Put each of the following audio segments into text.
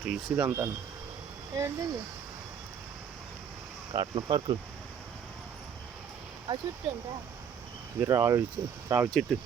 Trees ఇదంతా ఏంటిది cotton park. ఆ చుట్టూ ఏంటా ఇది రావి చెట్టు.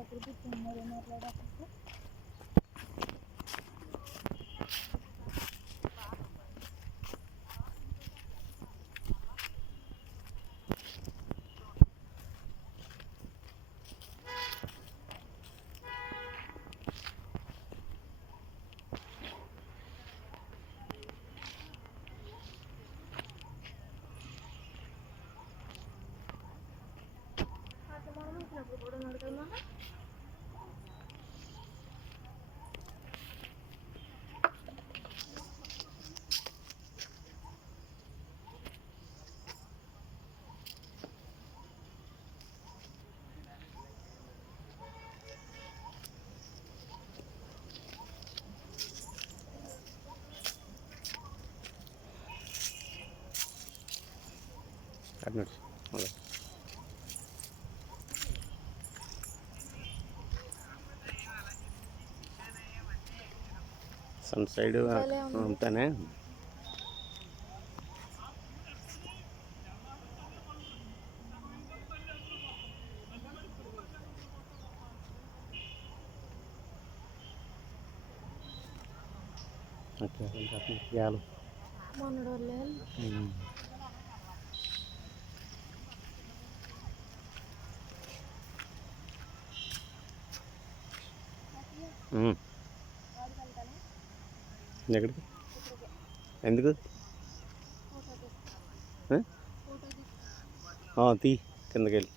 ఎక్కడ కూర్చున్నారు మాట్లాడకపోతే మనం వచ్చినప్పుడు కూడా నడుతుందా సన్ సైడ్ అంతానే. యాలు మొన్నడోళ్ళే ఎక్కడికి ఎందుకు తీ కిందకి వెళ్ళి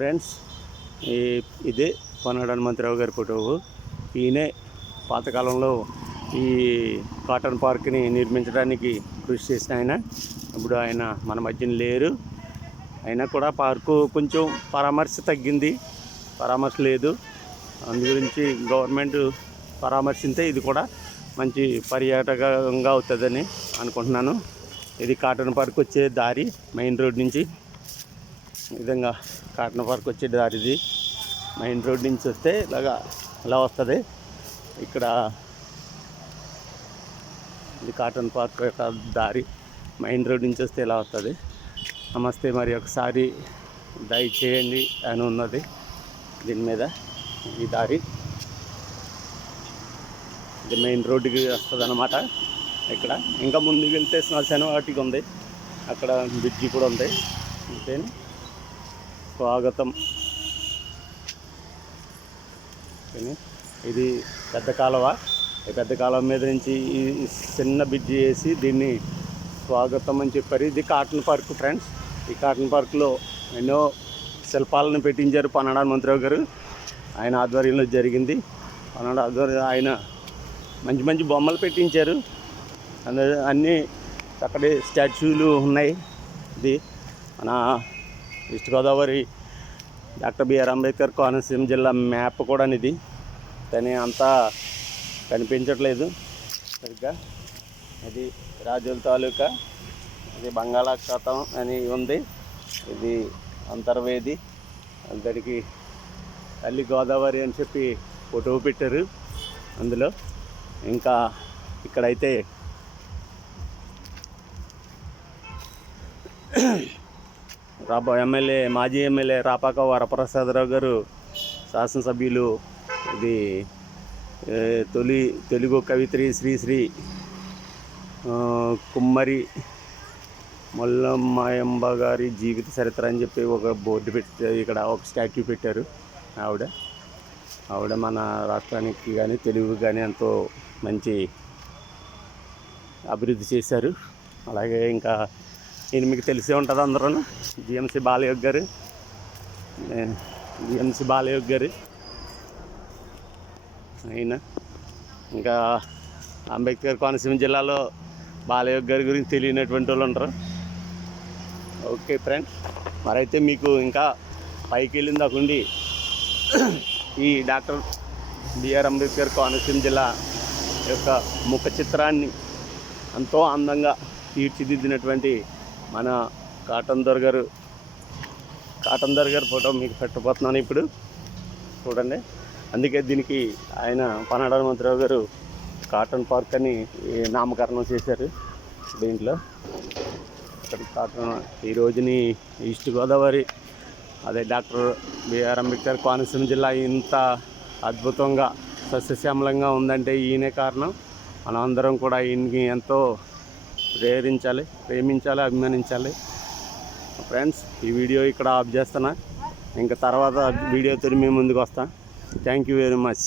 ఫ్రెండ్స్, ఇదే పొన్నాడ హనుమంతరావు గారి ఫోటో. ఈయనే పాతకాలంలో ఈ కాటన్ పార్క్ని నిర్మించడానికి కృషి చేసిన ఆయన. ఇప్పుడు ఆయన మన మధ్యన లేరు. అయినా కూడా పార్కు కొంచెం పరామర్శ తగ్గింది, పరామర్శ లేదు. అందు గురించి గవర్నమెంట్ పరామర్శించే ఇది కూడా మంచి పర్యాటకంగా అవుతుందని అనుకుంటున్నాను. ఇది కాటన్ పార్క్ వచ్చే దారి, మెయిన్ రోడ్ నుంచి ఈ విధంగా కాటన్ పార్క్ వచ్చే దారి. ఇది మెయిన్ రోడ్ నుంచి వస్తే ఇలా వస్తుంది. ఇక్కడ ఇది కాటన్ పార్క్ యొక్క దారి. మెయిన్ రోడ్ నుంచి వస్తే ఇలా వస్తుంది. నమస్తే, మరి ఒకసారి దయచేయండి అని ఉన్నది దీని మీద. ఈ దారి ఇది మెయిన్ రోడ్డుకి వస్తుంది అన్నమాట. ఇక్కడ ఇంకా ముందుకు వెళ్తే శ్మశానం వాటికి ఉంది, అక్కడ బ్రిడ్జి కూడా ఉంది. అంతే. స్వాగతం. ఇది పెద్ద కాలువ. ఈ పెద్ద కాలువ మీద నుంచి ఈ చిన్న బ్రిడ్జి వేసి దీన్ని స్వాగతం అని చెప్పారు. ఇది కాటన్ పార్క్ ఫ్రెండ్స్. ఈ కాటన్ పార్క్లో ఎన్నో శిల్పాలను పెట్టించారు పొన్నాడ హనుమంతరావు గారు. ఆయన ఆధ్వర్యంలో జరిగింది. పొన్నాడ ఆధ్వర్యం ఆయన మంచి మంచి బొమ్మలు పెట్టించారు. అన్నీ అక్కడే స్టాచ్యూలు ఉన్నాయి. ఇది మన east Godavari doctor BR Ambedkar Konaseema జిల్లా మ్యాప్ కూడా ఇది. కానీ అంతా కనిపించట్లేదు సరిగ్గా. అది రాజుల తాలూకా, ఇది బంగాళాఖాతం అని ఉంది. ఇది అంతర్వేది. అందరికి తల్లి గోదావరి అని చెప్పి ఫోటో పెట్టారు అందులో. ఇంకా ఇక్కడైతే మాజీ ఎమ్మెల్యే రాపాక వరప్రసాదరావు గారు, శాసనసభ్యులు, ఇది తొలి తెలుగు కవిత్రి శ్రీశ్రీ కుమ్మరి మొల్లమ్మాయంబ గారి జీవిత చరిత్ర అని చెప్పి ఒక బోర్డు పెట్టి ఇక్కడ ఒక స్టాట్యూ పెట్టారు. ఆవిడ మన రాష్ట్రానికి కానీ తెలుగు కానీ ఎంతో మంచి అభివృద్ధి చేశారు. అలాగే ఇంకా ఈయన మీకు తెలిసే ఉంటుంది అందరూ, జిఎంసి బాలయోగి గారు. ఆయన ఇంకా అంబేద్కర్ కోనసీమ జిల్లాలో బాలయోగి గారి గురించి తెలియనటువంటి వాళ్ళు ఉంటారు. ఓకే ఫ్రెండ్స్, మరైతే మీకు ఇంకా పైకి వెళ్ళింది అకుండి ఈ డాక్టర్ బిఆర్ అంబేద్కర్ కోనసీమ జిల్లా యొక్క ముఖ చిత్రాన్ని ఎంతో అందంగా తీర్చిదిద్దినటువంటి మన కాటన్ దొర గారు ఫోటో మీకు పెట్టబోతున్నాను ఇప్పుడు. చూడండి. అందుకే దీనికి ఆయన పొన్నాడ హనుమంతరావు గారు కాటన్ పార్క్ అని నామకరణం చేశారు. దీంట్లో ఇక్కడ కాటన్ ఈ రోజుని ఈస్ట్ గోదావరి, అదే డాక్టర్ బిఆర్ అంబేద్కర్ కోనసీమ జిల్లా ఇంత అద్భుతంగా సస్యశ్యామలంగా ఉందంటే ఈయనే కారణం. మనందరం కూడా ఈయనకి ఎంతో ప్రేమించాలి, అభిమానించాలి. ఫ్రెండ్స్, ఈ వీడియో ఇక్కడ ఆఫ్ చేస్తున్నా. ఇంకా తర్వాత వీడియోతో మేము ముందుకు వస్తాం. Thank you very much.